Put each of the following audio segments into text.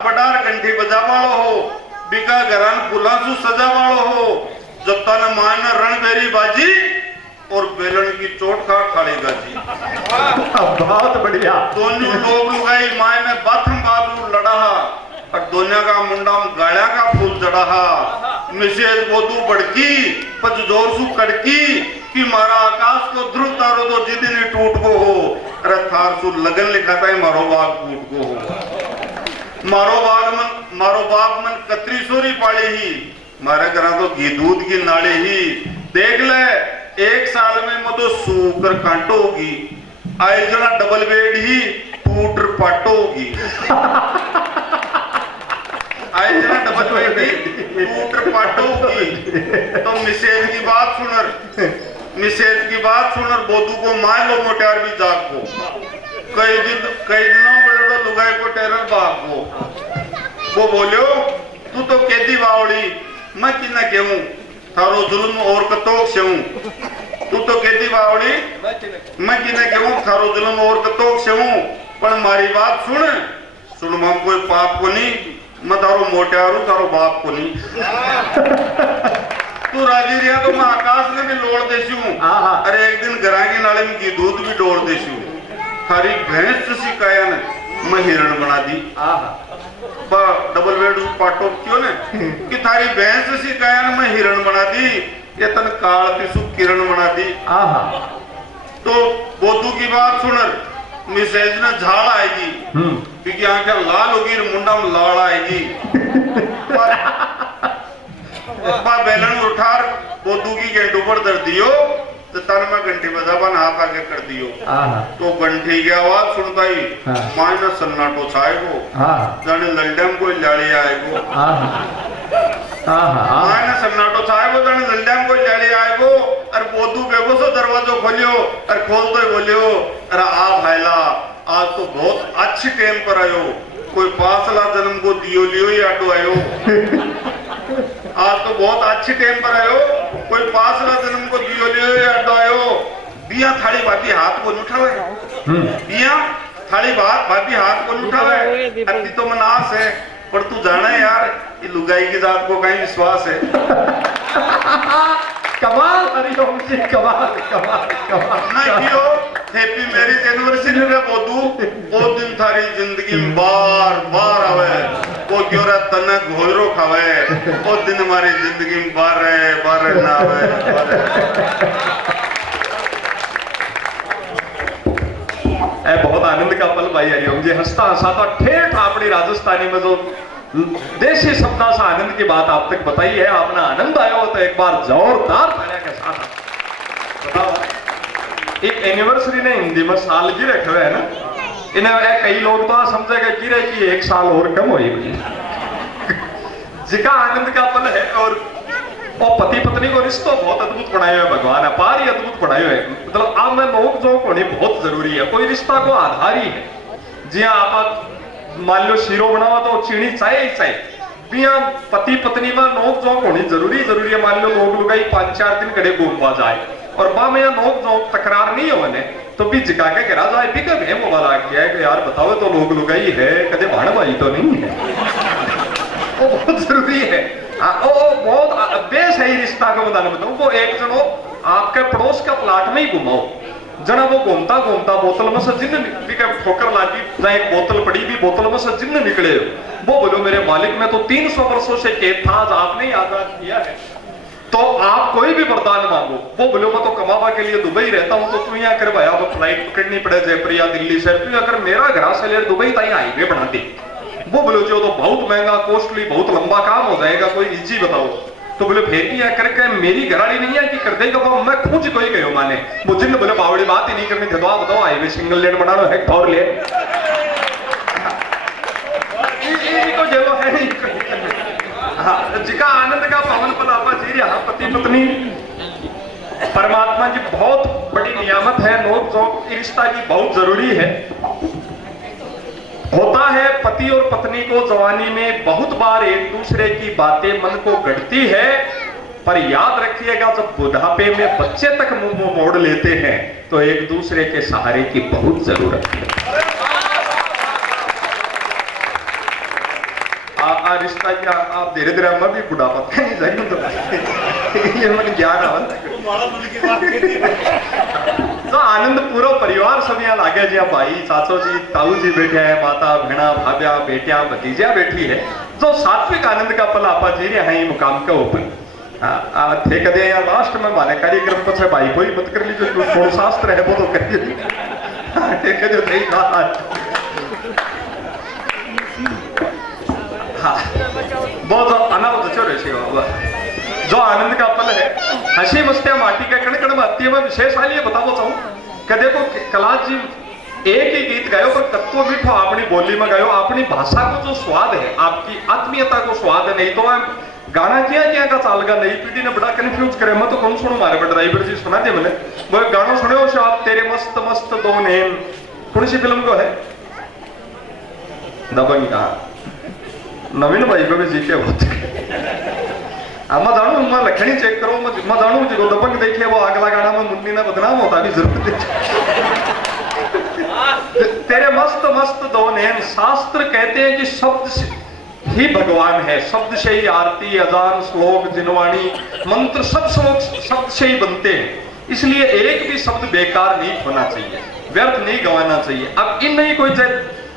पटार घंटी बजा वालो हो, बिका घरान पुलासू सजा वालो हो, जब तन मायना रणबेरी बाजी और बेलन की चोट खा खाली गाजी। बहुत बढ़िया। दोनों लोग लुगाई मायने बाथम बाबू लड़ा और दोनिया का मुंडा गाया का फूल जड़ा। मिसेज बोदू बड़की पच जोर सु कड़की कि मारा आकाश को ध्रुव तारो तो जिदिनी टूट को हो, अरे थार सु लगन लिखा था मारो बाग फूट को हो। मारो बाग मन कतरी सोरी पाले ही, मारे करा तो घी दूध की नाले ही। देख ले 1 साल में मतो सूकर कांटो होगी, आई जना डबल बेड ही टूटर पाटो होगी। आई जना डबल बेड ही टूटर पाटो होगी। तो मिसेज की बात सुनर बोदू को मान लो मोटार भी जाग को। कई दिनों बड़े लुगाई को टेरर बाग को। वो बोलो तू तो केदी बावड़ी, मैं किन्ना कहूं थारो जुल्म और कतोक सेऊं। तू तो केदी बावड़ी, मैं किन्ना कहूं थारो जुल्म और कतोक सेऊं। पर मारी बात सुन मैं कोई पाप को नहीं, मैं थारो मोटारू थारो बाप को नहीं। तू राजी रिया तो मैं आकाश ने भी लोड़ देसी हूं। अरे एक दिन घरा के नाले में घी दूध भी डोड़ देसी हूं। थारी भैंस सी काया ने मैं हिरण बना दी। डबल बेड पाटो क्यों ने कि थारी भैंस सी काया ने मैं हिरण बना दी, ये तन काल तिसु किरण बना दी। तो बोधू की बात सुनर मिसेज ने झाड़ आएगी, क्योंकि आंखें लाल होगी मुंडा में लाड़ आएगी। बेलन उठार बोधू की गेंटू पर दर दियो तो तन में घंटी बजावन हाथ आगे कर दियो। तो घंटी की आवाज सुनता ही मायना सन्नाटो छाएगो, जाने लल्डम कोई लाड़ी आएगो। मायना सन्नाटो छाएगो, जाने लल्डम कोई लाड़ी आएगो। और बोधू बेगो सो दरवाजो खोलियो और खोल तो बोलियो, अरे आ भाईला आज तो बहुत अच्छी टाइम पर आयो, कोई पासला जन्म को दियो लियो ही आटो आयो। आज तो बहुत अच्छी टाइम पर आयो, कोई पासला जन्म को दियो लियो ही आटो आयो। बिया थाली भाभी हाथ को उठावे, बिया थाली भाभी हाथ को उठावे। अति तो मनास है, पर तू जाना है यार ये लुगाई की जात को कहीं विश्वास है। कमाल हरिओम जी, कमाल कमाल कमाल। ना कियो हैप्पी मैरिज एनिवर्सरी रे बोदू, वो दिन थारी जिंदगी में बार बार आवे। वो क्यों रे तने घोरो खावे, वो दिन हमारी जिंदगी में बार ना आवे। बहुत आनंद का पल भाई हरिओम जी, हंसता हंसाता ठेठ अपनी राजस्थानी में जो देशी शब्दा सा आनंद की बात आप तक बताई है। आपने आनंद आया हो तो एक बार जोरदार तालियां के साथ बताओ। एक एनिवर्सरी ने हिंदी में सालगिरह रखे हुए है ना, इन्हें कई लोग तो समझेगा गिरे कि 1 साल और कम होगी। जिका आनंद का पल है और पति पत्नी को रिश्ता बहुत अद्भुत बनाए हुए भगवान है, पार ही अद्भुत बनाए हुए। मतलब आप में नोक जोक होनी बहुत जरूरी है, कोई रिश्ता को आधार ही है। जी हाँ, आप मान लो शीरो बनावा तो चीनी चाहिए ही चाहिए, बिया पति पत्नी में नोक जोक होनी जरूरी है। मान लो लोग लुगाई 5-4 दिन कड़े घूमवा जाए और बा में नोक जोक तकरार नहीं होने तो भी जिका के गिरा जाए भी कभी मोबाइल किया है कि यार बताओ तो लोग लुगाई है कदे भाड़ भाई तो नहीं है। वो बहुत जरूरी है। बहुत बेसही रिश्ता का बता बताऊं, वो एक जनो आपके पड़ोस का प्लाट में ही घुमाओ, जना वो घूमता घूमता बोतल में से जिन्न ठोकर लागी, जहाँ एक बोतल पड़ी भी बोतल में से जिन्न निकले। वो बोलो मेरे मालिक में तो 300 वर्षों से कैद था, आज आपने आजाद किया है तो आप कोई भी वरदान मांगो। वो बोलो मैं तो कमावा के लिए दुबई रहता हूँ, तो तू यहाँ करवाया वो फ्लाइट पकड़नी पड़े जयपुर या दिल्ली से, तू अगर मेरा घर से ले दुबई तक हाईवे बना दे। वो बोलो जो तो बहुत महंगा कॉस्टली बहुत लंबा काम हो जाएगा, कोई इजी बताओ। तो बोले फिर भी करके मेरी घराड़ी नहीं है कि कर देगा, वो मैं खुद कोई गयो माने। वो जिन बोले बावड़ी बात ही नहीं करनी थी, तो आप बताओ हाईवे सिंगल लेन बना लो, है और ले को जेलो है नहीं। हाँ, जिका आनंद का पवन पल आपा जी रहा पति पत्नी परमात्मा की बहुत बड़ी नियामत है। नोक जोक रिश्ता की बहुत जरूरी है। होता है पति और पत्नी को जवानी में बहुत बार एक दूसरे की बातें मन को गढ़ती है, पर याद रखिएगा जब बुढ़ापे में बच्चे तक मुंह मोड़ लेते हैं तो एक दूसरे के सहारे की बहुत जरूरत है। आ रिश्ता क्या आप धीरे धीरे मैं भी बुढ़ापा नहीं जाएंगे तो ये मन ज्ञान तो आनंद पूरा परिवार सब यहाँ लागे जी भाई चाचो जी ताऊ जी बैठे हैं माता भेणा भाभ्या बेटिया भतीजिया बैठी है जो सात्विक आनंद का पल आपा जी रहे हैं मुकाम के ऊपर थे कदे यार लास्ट में माने कार्यक्रम पर भाई कोई मत कर लीजिए जो थोड़ा शास्त्र है वो तो करिए ठीक है जो सही कहा हाँ बहुत अनावत जो आनंद का पल है हंसी मस्तियां माटी के कण कण में आती है मैं विशेष हाल ये बताना चाहूँ कि देखो कलाश जी एक ही गीत गायो पर तत्व मीठो अपनी बोली में गायो अपनी भाषा को जो स्वाद है आपकी आत्मीयता को स्वाद है नहीं तो गाना क्या का चालगा नई पीढ़ी ने बड़ा कंफ्यूज करे मैं तो कौन सुनो मारे बड़ा ड्राइवर जी सुना दे मैंने वो गाना सुने हो आप तेरे मस्त मस्त दो नेम कौन सी फिल्म को है दबंग का नवीन भाई को भी जीते होते मैं जानू मैं लखनी चेक करो मैं जानू जो दबंग देखे वो अगला गाना में मुन्नी ने बदनाम होता भी जरूर तेरे मस्त मस्त दो नैन शास्त्र कहते हैं कि शब्द ही भगवान है शब्द से ही आरती अजान श्लोक जिनवाणी मंत्र सब श्लोक शब्द से ही बनते हैं इसलिए एक भी शब्द बेकार नहीं होना चाहिए व्यर्थ नहीं गंवाना चाहिए अब इन नहीं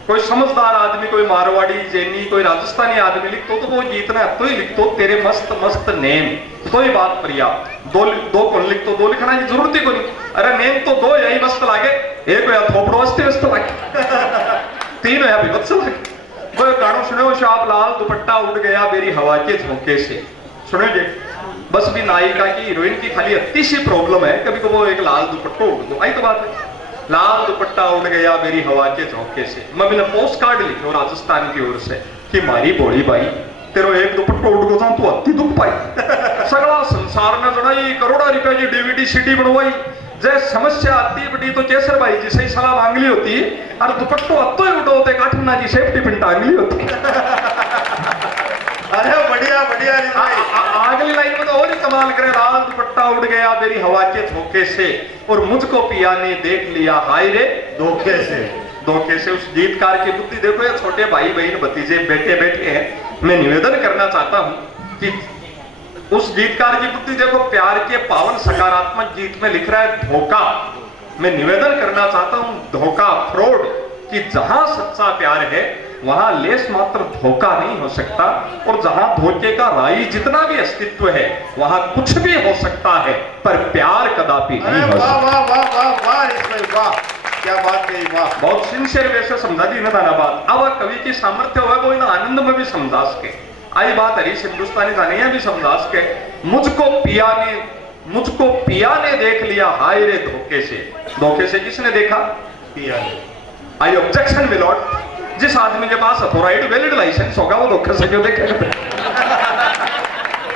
कोई समझदार आदमी कोई मारवाड़ी जैनी कोई राजस्थानी आदमी लिखतो तो वो इतना तो ही लिखतो तेरे मस्त मस्त नेम तो ही बात पर्याप्त दो कौन लिखतो दो लिखना की जरूरत ही कोई अरे नेम तो दो यही मस्त लागे एक या थोपड़ो अस्त व्यस्त लागे तीन या विभत्स लागे वो गानों सुने हो शाप लाल दुपट्टा उड़ गया मेरी हवा के झोंके से सुनेंगे बस भी नायिका की हीरोइन की खाली अति सी प्रॉब्लम है कभी कभी वो एक लाल दुपट्टा उड़ दो आई तो बात है लाल दुपट्टा उड़ गया मेरी हवा के झोंके से मैं बिना पोस्ट कार्ड लिखो राजस्थान की ओर से कि मारी बोली भाई तेरो एक दुपट्टा उड़ गो तू अति दुख पाई सगला संसार ने जनाई करोड़ा रुपया की डीवीडी सीडी बनवाई जय समस्या आती बड़ी तो केसर भाई जी सही सलाह मांगली होती और दुपट्टो अत्तो ही उड़ो होते काठना जी सेफ्टी पिन टांगली होती अरे बढ़िया बढ़िया अगली लाइन में तो और ही कमाल करे लाल दुपट्टा उड़ गया मेरी हवा के झोंके से और मुझको पिया ने देख लिया हाय रे धोखे से उस गीतकार की बुद्धि देखो ये छोटे भाई बहन भतीजे बेटे बैठे हैं मैं निवेदन करना चाहता हूं कि उस गीतकार की बुद्धि देखो प्यार के पावन सकारात्मक गीत में लिख रहा है धोखा मैं निवेदन करना चाहता हूं धोखा फ्रॉड कि जहां सच्चा प्यार है वहां लेस मात्र धोखा नहीं हो सकता और जहां धोखे का राई जितना भी अस्तित्व है वहां कुछ भी हो सकता है पर प्यार कदापि नहीं हो सकता क्या बात कही वाह बहुत सिंसियर वे से समझा दी ना बात अब कवि की सामर्थ्य हो वो इन आनंद में भी समझा सके आई बात हरीश हिंदुस्तानी जानिया भी समझा सके मुझको पिया ने देख लिया हाय रे धोखे से किसने देखा पिया ने आई ऑब्जेक्शन मिलॉट जिस आदमी के पास अथॉराइड वैलिड लाइसेंस होगा वो धोखे से क्यों देखेगा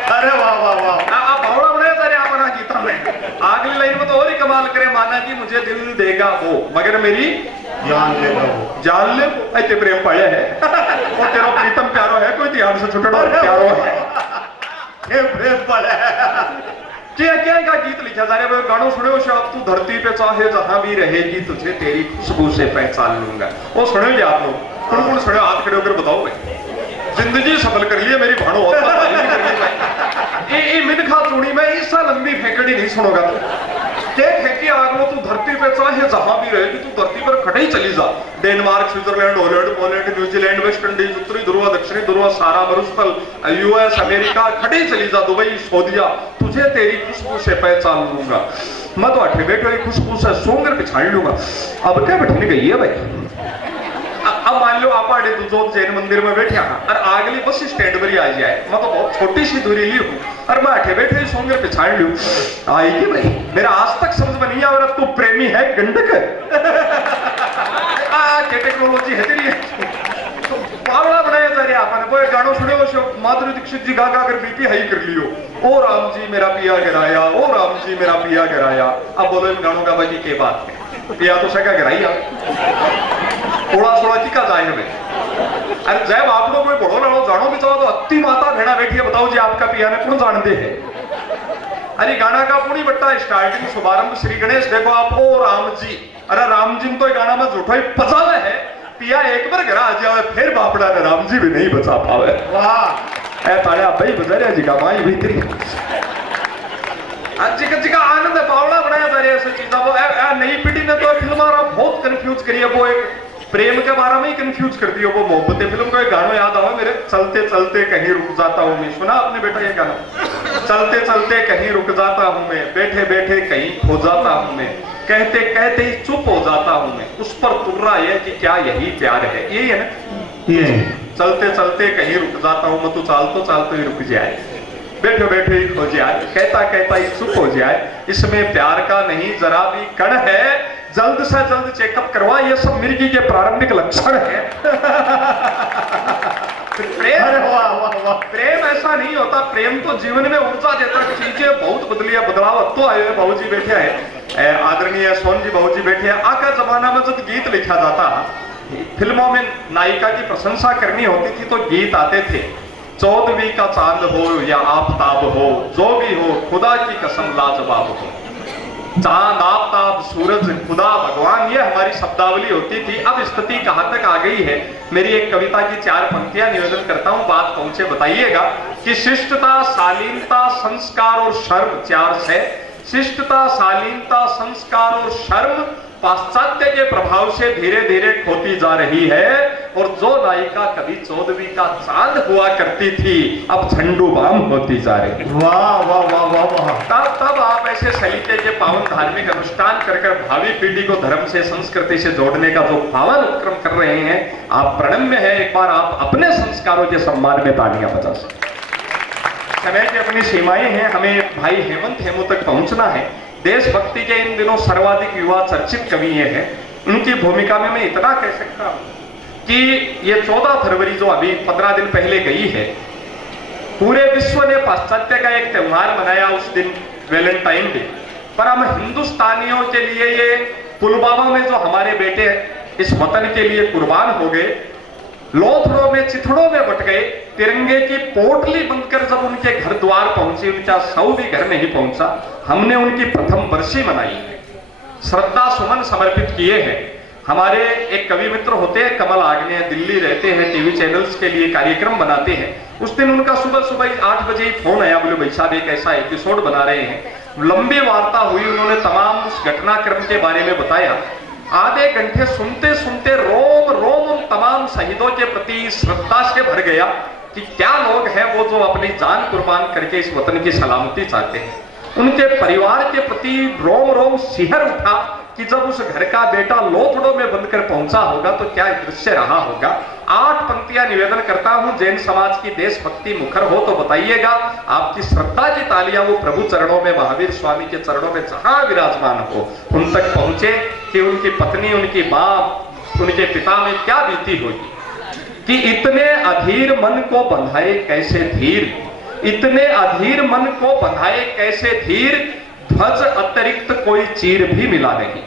अरे वाह वाह वाह आप भावना बड़े सारे अपना गीता में अगली लाइन में तो और ही कमाल करे माना कि मुझे दिल देगा वो मगर मेरी जान ले ऐसे प्रेम पाया है और तेरा प्रीतम प्यारो है कोई ध्यान से छुटड़ो प्यारो है ये प्रेम पाया क्या क्या का गीत लिखा जा रहा है गानों सुने हो शायद तू धरती पे चाहे जहां भी रहेगी तुझे तेरी खुशबू से पहचान लूंगा वो सुनेंगे आप लोग कौन सुने हाथ खड़े होकर बताओ भाई जिंदगी सफल कर लिए मेरी भाणो ये मिनखा चूड़ी में ऐसा लंबी फेंकड़ी नहीं सुनोगा देख है कि आगो तू धरती पे चाहे जहां भी रहेगी तू धरती पर खड़े ही चली जा Denmark Switzerland Holland Poland New Zealand West Indies उत्तरी ध्रुव दक्षिणी ध्रुव सारा मरुस्थल यूएस अमेरिका खड़े ही चली जा दुबई सऊदीया तुझे तेरी खुशबू से पहचान लूंगा मैं तो अठे बैठे खुशबू से सोंगर पिछाड़ लूंगा अब क्या बैठने गई है भाई अब मान लो आप जो जैन मंदिर में बैठे और अगली बस स्टैंड पर ही आ जाए मैं तो बहुत छोटी सी दूरी ली हूँ और मैं अठे बैठे सोंगर पिछाड़ लू आएगी भाई मेरा आज तक समझ में नहीं आ रहा तू प्रेमी है गंडक क्या टेक्नोलॉजी है तेरी पावड़ा बनाया जा रहा आपने वो गानों सुने हो माधुरी दीक्षित जी गा कर बीपी हाई कर लियो ओ राम जी मेरा पिया गिराया ओ राम जी मेरा पिया गिराया अब बोलो इन गानों का बाकी के बात है पिया तो सका गिराई थोड़ा थोड़ा की का जाए हमें अरे जब आप लोग कोई बड़ो लड़ो जानो भी चाहो तो अति माता भेड़ा बैठी है बताओ जी आपका पिया ने कौन जानते हैं अरे गाना का पूरी बट्टा स्टार्टिंग शुभारंभ श्री गणेश देखो आप ओ राम जी अरे राम जी तो गाना में झूठो ही पचावे है पिया एक बार घर आ जावे फिर बापड़ा ने राम जी भी नहीं बचा पावे। वाह ए ताड़िया भाई बजारिया जी का माई भीतरी आज जी का आनंद है बावड़ा बनाया जा रहा है ऐसी चीजा। वो नई पीढ़ी ने तो फिल्म बहुत कंफ्यूज करी है। वो एक प्रेम के बारे में ही कंफ्यूज कर दिया। वो मोहब्बत फिल्म का एक गाना याद आवा मेरे, चलते चलते कहीं रुक जाता हूँ मैं। सुना आपने बेटा ये गाना? चलते चलते कहीं रुक जाता हूँ मैं, बैठे बैठे कहीं खो जाता हूँ मैं, कहते कहते ही चुप हो जाता हूँ मैं, उस पर तुर्रा है कि क्या यही प्यार है। यही है ना, ये चलते चलते कहीं रुक जाता हूँ मैं, तो चालते ही रुक जाए, बैठे बैठे ही खो जाए, कहता कहता ही चुप हो जाए, इसमें प्यार का नहीं जरा भी कण है, जल्द से जल्द चेकअप करवा, ये सब मिर्गी के प्रारंभिक लक्षण है। प्रेम, वाह वाह वाह, प्रेम ऐसा नहीं होता। प्रेम तो जीवन में ऊर्जा देता। चीजें बहुत बदली है, बदलाव अब तो आए हुए। बाबू जी बैठे हैं, आदरणीय सोन जी बाबू जी बैठे हैं। आका जमाना में जब गीत लिखा जाता, फिल्मों में नायिका की प्रशंसा करनी होती थी तो गीत आते थे, 14वीं का चांद हो या आफताब हो, जो भी हो खुदा की कसम लाजवाब हो। चांद, आफताब, सूरज, खुदा, भगवान, ये हमारी शब्दावली होती थी। अब स्थिति कहां तक आ गई है? मेरी एक कविता की 4 पंक्तियां निवेदन करता हूं, बात पहुंचे बताइएगा कि शिष्टता, शालीनता, संस्कार और शर्म 4 से, शिष्टता, शालीनता, संस्कार और शर्म पाश्चात्य के प्रभाव से धीरे धीरे खोती जा रही है। और जो नायिका कभी 14वीं का चांद हुआ करती थी, अब झंडू बाम होती जा रही है। वाह वाह वाह वाह वाह। तब आप ऐसे सलीके के पावन धार्मिक अनुष्ठान कर भावी पीढ़ी को धर्म से, संस्कृति से जोड़ने का जो पावन उपक्रम कर रहे हैं, आप प्रणम्य है। एक बार आप अपने संस्कारों के सम्मान में तालियां बजा सकते। समय की अपनी सीमाएं हैं, हमें भाई हेमंत हेमू तक पहुंचना है। देशभक्ति के इन दिनों सर्वाधिक युवा चर्चित कवि ये हैं। उनकी भूमिका में मैं इतना कह सकता हूं कि ये 14 फरवरी जो अभी 15 दिन पहले गई है, पूरे विश्व ने पाश्चात्य का एक त्योहार मनाया उस दिन, वैलेंटाइन डे, पर हम हिंदुस्तानियों के लिए ये पुलवामा में जो हमारे बेटे इस वतन के लिए कुर्बान हो गए, लोथड़ों में, चिथड़ों में बट गए, तिरंगे की पोटली बंदकर जब उनके घर द्वार पहुंची, उनका 100 भी घर नहीं पहुंचा, हमने उनकी प्रथम वर्षी मनाई है, श्रद्धा सुमन समर्पित किए हैं। हमारे एक कवि मित्र होते हैं कमल आग्नेय, दिल्ली रहते हैं, टीवी चैनल्स के लिए कार्यक्रम बनाते हैं। उस दिन उनका सुबह 8 बजे ही फोन आया, बोले भाई साहब एक ऐसा एपिसोड बना रहे हैं। लंबी वार्ता हुई, उन्होंने तमाम उस घटनाक्रम के बारे में बताया। आधे घंटे सुनते सुनते रोम रोम उन तमाम शहीदों के प्रति श्रद्धा से भर गया कि क्या लोग हैं वो जो अपनी जान कुर्बान करके इस वतन की सलामती चाहते हैं। उनके परिवार के प्रति रोम रोम सिहर उठा कि जब उस घर का बेटा लोथड़ों में बंद कर पहुंचा होगा तो क्या दृश्य रहा होगा। 8 पंक्तियां निवेदन करता हूं, जैन समाज की देशभक्ति मुखर हो तो बताइएगा। आपकी श्रद्धा की तालियां वो प्रभु चरणों में, महावीर स्वामी के चरणों में जहां विराजमान हो, उन तक पहुंचे कि उनकी पत्नी, उनकी मां, उनके पिता में क्या बीती होगी कि इतने अधीर मन को बंधाए कैसे धीर, इतने अधीर मन को बंधाए कैसे धीर, ध्वज अतिरिक्त कोई चीर भी मिला नहीं।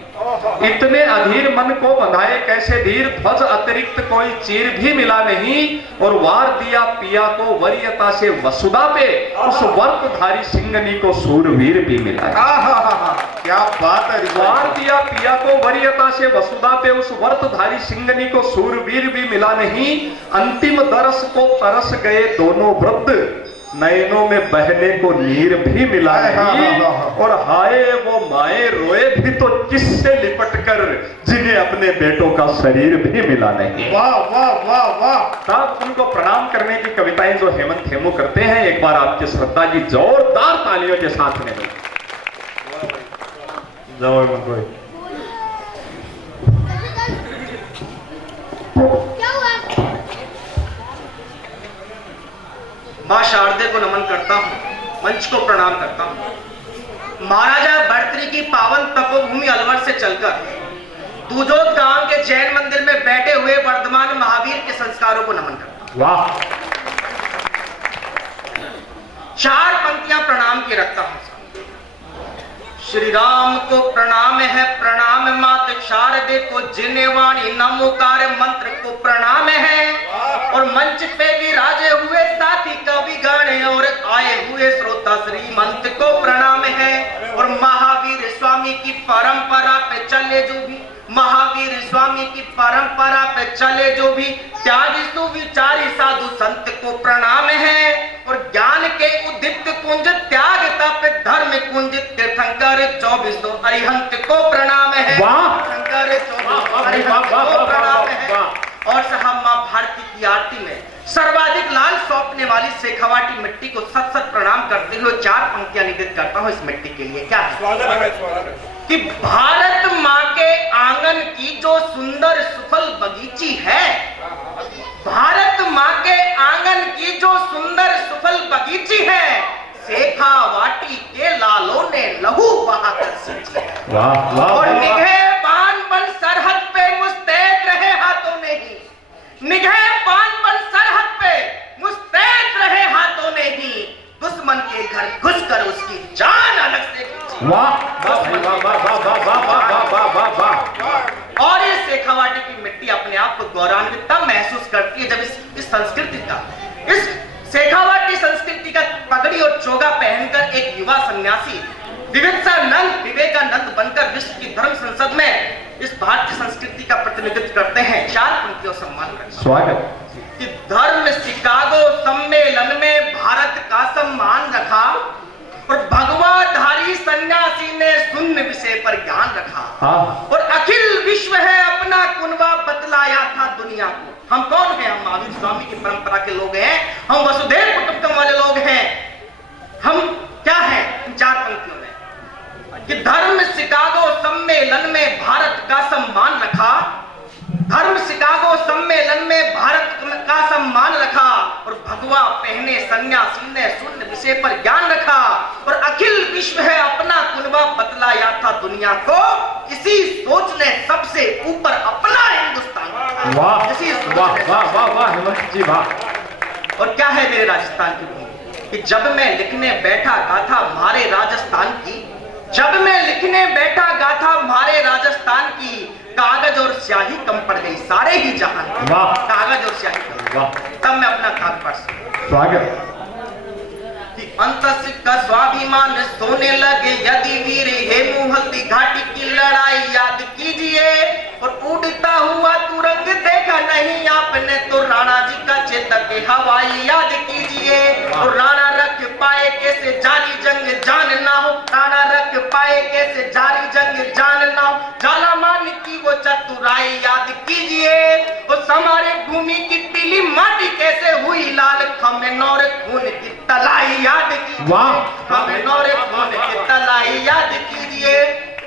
इतने अधीर मन को बंधाए कैसे धीर, ध्वज अतिरिक्त कोई चीर भी मिला नहीं। और वार दिया पिया को वरीयता से वसुधा पे, उस वर्तधारी सिंगनी को सूरवीर भी मिला है। क्या बात है। वार दिया पिया को वरीयता से वसुधा पे, उस वर्तधारी सिंगनी को सूरवीर भी मिला नहीं। अंतिम दरस को तरस गए दोनों वृद्ध, नयनों में बहने को नीर भी मिला नहीं। और हाय वो माए रोए भी तो किससे लिपट कर, जिन्हें अपने बेटों का शरीर भी मिला नहीं। वाह वाह वाह वाह। तब उनको प्रणाम करने की कविताएं जो हेमंत हेमू करते हैं, एक बार आपकी श्रद्धा की जोरदार तालियों के साथ में मां शारदे को नमन करता हूं, मंच को प्रणाम करता हूं। महाराजा भर्तृ की पावन तपोभूमि अलवर से चलकर दूजोत गांव के जैन मंदिर में बैठे हुए वर्धमान महावीर के संस्कारों को नमन करता हूं। वाह। 4 पंक्तियां प्रणाम की रखता हूं। श्री राम को प्रणाम है, प्रणाम मात शारदे को, जिन्हें वाणी नमोकार मंत्र को प्रणाम है। और मंच पे विराजे हुए साथी कवि गाने और आए हुए श्रोता श्रीमंत को प्रणाम है। और महावीर स्वामी की परंपरा पे चले जो भी महावीर स्वामी की परंपरा पे चले जो भी त्यागी सुविचारी साधु संत को प्रणाम है। और ज्ञान के उद्दीप्त कुंज त्याग तप धर्म कुंज तीर्थंकर 2400 अरिहंत को प्रणाम है। तीर्थंकर 2400 अरिहंत को प्रणाम है। और साहब मां भारती की आरती में सर्वाधिक लाल सौंपने वाली शेखावाटी मिट्टी को सत सत प्रणाम करते हुए 4 पंक्तियां निवेदित करता हूं इस मिट्टी के लिए। क्या है कि भारत माँ के आंगन की जो सुंदर सुफल बगीची है, भारत माँ के आंगन की जो सुंदर सुफल बगीची है, शेखावाटी के लालों ने लहू बहाकर सींची है। और निगाहे बान बन सरहद पे मुस्तैद रहे हाथों ने ही, निगाहे बान बन सरहद पे मुस्तैद रहे हाथों ने ही दुश्मन के घर घुसकर उसकी जान अलग से खींची। और ये शेखावाटी की मिट्टी अपने आप को गौरवान्वित तब महसूस करती है जब इस संस्कृति का, इस शेखावाटी संस्कृति का पगड़ी और चोगा पहनकर एक युवा सन्यासी विवेकानंद बनकर विश्व की धर्म संसद में इस भारतीय संस्कृति का प्रतिनिधित्व करते हैं। 4 पंक्तियों सम्मान स्वागत कि धर्म शिकागो सम्मेलन में भारत का सम्मान रखा और भगवाधारी सन्यासी ने शून्य विषय पर ज्ञान रखा। और अखिल विश्व है अपना कुनबा बतलाया था दुनिया को। हम कौन हैं? हम महावीर स्वामी की परंपरा के लोग हैं, हम वसुधैव कुटुंबकम वाले लोग हैं। हम क्या हैं? इन 4 पंक्तियों में कि धर्म शिकागो सम्मेलन में भारत का सम्मान रखा, धर्म शिकागो सम्मेलन में भारत का सम्मान रखा और भगवा पहने सन्यासी ने शून्य विषय पर ज्ञान रखा और अखिल विश्व है अपना कुनबा बतलाया था दुनिया को। इसी सोच ने सबसे ऊपर अपना हिंदुस्तान। वाह वाह वाह वाह हेमंत जी वाह। और क्या है मेरे राजस्थान की भूमि कि जब मैं लिखने बैठा गाथा हमारे राजस्थान की, जब मैं लिखने बैठा गाथा हमारे राजस्थान की, कागज और स्याही कम पड़ गई सारे ही जहां। कागज और स्याही कम, तब मैं अपना कागज पढ़ सकूं। स्वागत कि अंतस का स्वाभिमान सोने लगे यदि वीर हेमू हल्दी घाटी की लड़ाई याद कीजिए। और उड़ता हुआ तुरंग देखा नहीं आपने तो राणा जी का चेतक हवाई याद कीजिए। और राणा रख पाए कैसे जारी जंग जान ना हो, राणा रख पाए कैसे जारी जंग जान ना हो, जाला मान की वो चतुराई याद कीजिए। और हमारे भूमि की पीली माटी कैसे हुई लाल, खमेनौर खून की तलाई याद कीजिए। खमेनौर खून की तलाई याद कीजिए।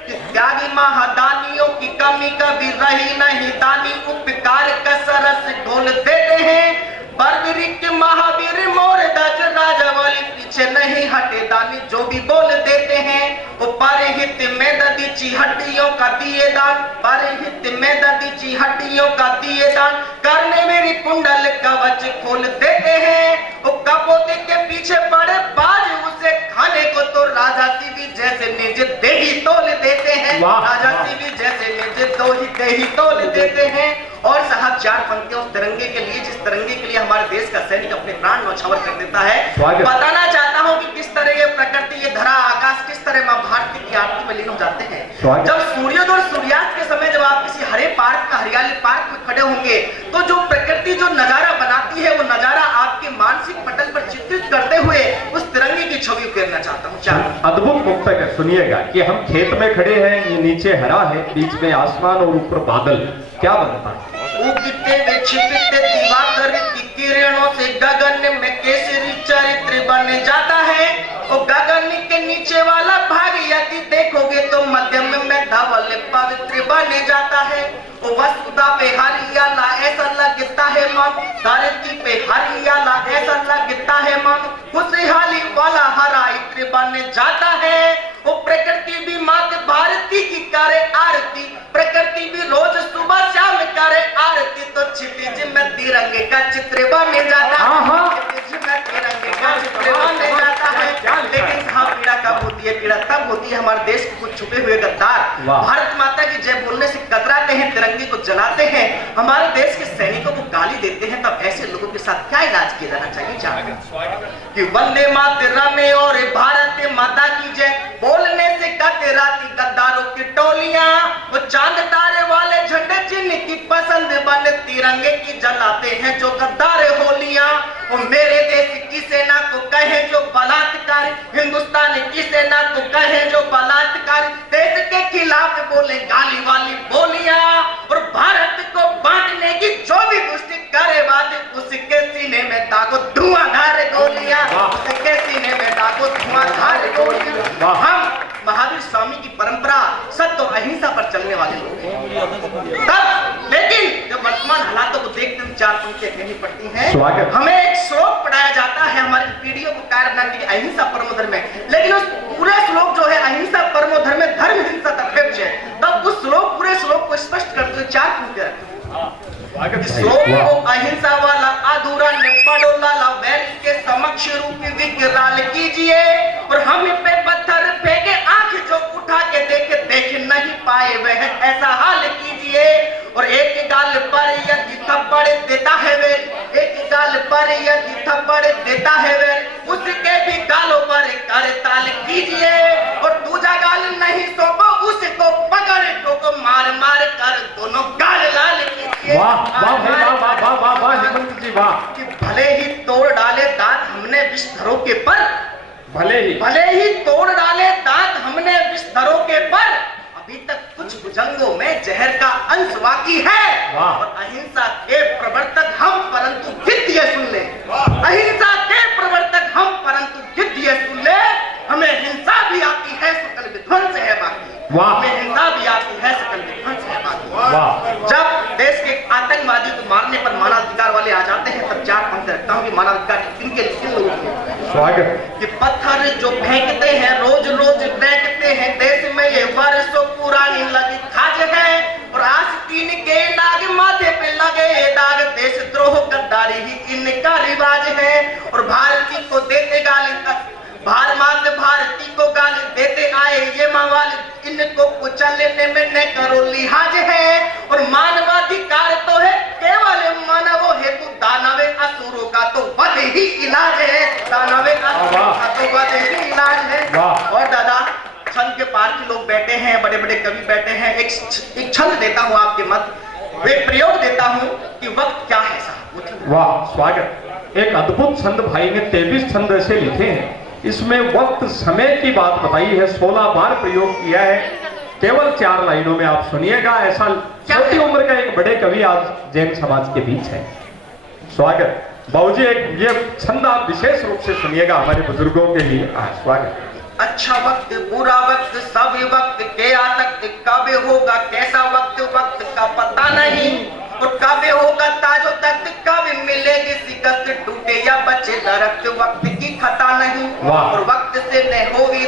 त्यागी महादानियों की कमी कभी रही नहीं, दानी उपकार का सरस ढोल देते हैं। बर्बरिक महावीर मोर दज राजावली पीछे नहीं हटे, दानी जो भी बोल देते हैं। वो परहित में ददीची हड्डियों का दिए दान, परहित में ददीची हड्डियों का दिए दान, करने मेरी कुंडल कवच खोल देते हैं। वो कपोते के पीछे पड़े बाज उसे खाने को तो राजा सीवी जैसे निज देही तोल देते हैं। राजा सीवी जैसे निज देही तोल देते हैं। और साहब 4 पंक्तियां उस तिरंगे के लिए जिस तिरंगे के लिए हमारे देश का सैनिक अपने प्राण न्यौछावर कर देता है। बताना चाहता हूं कि किस तरह ये प्रकृति, ये धरा, आकाश किस तरह मां भारती की आरती में लीन हो जाते हैं। जब सूर्योदय और सूर्यास्त के समय जब आप किसी हरे पार्क का, हरियाली पार्क में खड़े होंगे तो जो प्रकृति जो नजारा बनाती है वो नजारा आपके मानसिक पटल पर चित्रित करते हुए उस तिरंगे की छवि उकेरना चाहता हूँ। अद्भुत मुक्तक है, सुनिएगा कि हम खेत में खड़े हैं, ये नीचे हरा है, बीच में आसमान और ऊपर बादल, क्या बनता है? उगते वे छिपते दिवाकर की किरणों से गगन में केसरी चरित्र बन जाता है। और गगन के नीचे वाला भाग यदि देखोगे तो मध्यम में धवल पवित्र बन जाता है। वो वसुधा पे हरियाला ऐसा लगता है मन, धरती पे हरियाला ऐसा लगता है मन, खुशहाली वाला हरा इत्र बन जाता है। वो प्रकृति भी मात भारती की करे आरती, प्रकृति भी रोज सुबह शाम करे आरती, तो क्षितिज में तिरंगे का चित्र बन जाता है। क्षितिज में तिरंगे का चित्र बन जाता है। लेकिन हाँ, पीड़ा कब होती है? पीड़ा तब होती है हमारे देश के कुछ छुपे हुए गद्दार भारत माता की जय बोलने से कतराते हैं, तिरंगे को जलाते हैं, हमारे देश के सैनिकों को गाली देते हैं। तब ऐसे लोगों के साथ क्या इलाज किया जाना चाहिए? कि वंदे मातरम और भारत माता की जय बोलने से कतराती गद्दारों की टोलियां, वो चांद तारे वाले वाले तिरंगे की जलाते हैं जो गद्दार होलियां, और मेरे देश की सेना को कहे जो बलात्कार, हिंदुस्तान की सेना को कहे जो बलात्कार, देश के खिलाफ बोले गाली वाली बोलियां, और भारत को बांटने की जो भी पुष्टि करे बात, उसके सीने में दागो धुआंधार गोलियां, उसके सीने में दागो धुआंधार गोलियां। हम महावीर स्वामी की परंपरा सत्य और अहिंसा पर चलने वाले लोग हैं। तब लेकिन जब वर्तमान हालातों को देखते हुए चार पंक्तियां कहनी पड़ती हैं, हमें एक श्लोक पढ़ाया जाता है हमारी पीढ़ियों को कायम रखने के लिए, अहिंसा परमो धर्म में, लेकिन उस पूरे श्लोक जो है अहिंसा परमो धर्म में धर्म हिंसा तक है, तब उस श्लोक पूरे श्लोक को स्पष्ट करते हुए चार पंक्तियां रखते हैं। श्लोक को अहिंसा वाला अधूरा ने पढ़ो लाला वैर के समक्ष रूप विकराल कीजिए, और हम पे पत्थर फेंके आंख जो उठा के देखे देख नहीं पाए वह ऐसा हाल कीजिए, और एक गाल पर यदि थप्पड़ देता है वे, एक गाल पर यदि थप्पड़ देता है वे, उसके भी गालों पर करताल कीजिए, और दूजा गाल नहीं सौंपो उसको पकड़ को मार मार कर दोनों गाल लाल कीजिए। कि भले ही तोड़ डाले दांत हमने विषधरों के पर, भले ही तोड़ डाले दांत हमने विषधरों के पर, अभी तक कुछ भुजंगों में जहर का अंश बाकी है, और अहिंसा के प्रवर्तक हम परंतु गिद्ध ये सुन ले, अहिंसा के प्रवर्तक हम परंतु गिद्ध ये सुन ले, हमें हिंसा भी आती है सकल विध्वंस है बाकी, हमें हिंसा भी आती है सकल विध्वंस है बाकी। जब देश के आतंकवादी को मारने पर मानवाधिकार वाले आ जाते हैं, तब चार पंक्तियां रखता हूँ कि मानवाधिकार किनके स्वागत, कि पत्थर जो फेंकते हैं रोज रोज फेंकते हैं, देश में ये वर्षों पुरानी लगी खाज है, और आस्तीन के दाग माथे पे लगे दाग, देशद्रोह गद्दारी ही इनका रिवाज है, और भारती को देते गाली, भारती को गाली देते आए ये मावाल, इनको कुचलने में न करो लिहाज है, और मानवाधिकार तो है केवल मानव हेतु, दानवे असुरों का तो वध ही इलाज है, दानवे असुरों का तो वध ही इलाज है। और दादा छंद के पार के लोग बैठे हैं, बड़े बड़े कवि बैठे हैं, एक छंद देता हूँ आपके मत, वे प्रयोग देता हूँ कि वक्त क्या है साहब। वाह स्वागत, एक अद्भुत छंद भाई ने 23 छंद ऐसे लिखे हैं, इसमें वक्त समय की बात बताई है, 16 बार प्रयोग किया है, केवल 4 लाइनों में आप सुनिएगा। ऐसा छोटी उम्र का एक बड़े कवि आज जैन समाज के बीच है। स्वागत बाबूजी, एक ये छंद आप विशेष रूप से सुनिएगा हमारे बुजुर्गों के लिए। स्वागत। अच्छा वक्त बुरा वक्त सब वक्त के आसक्त, कब होगा कैसा वक्त वक्त का पता नहीं, और कब होगा ताजो तख्त, कब मिलेगी शिकस्त, टूटे या बचे दरख्त, वक्त की खता नहीं, और वक्त से न होगी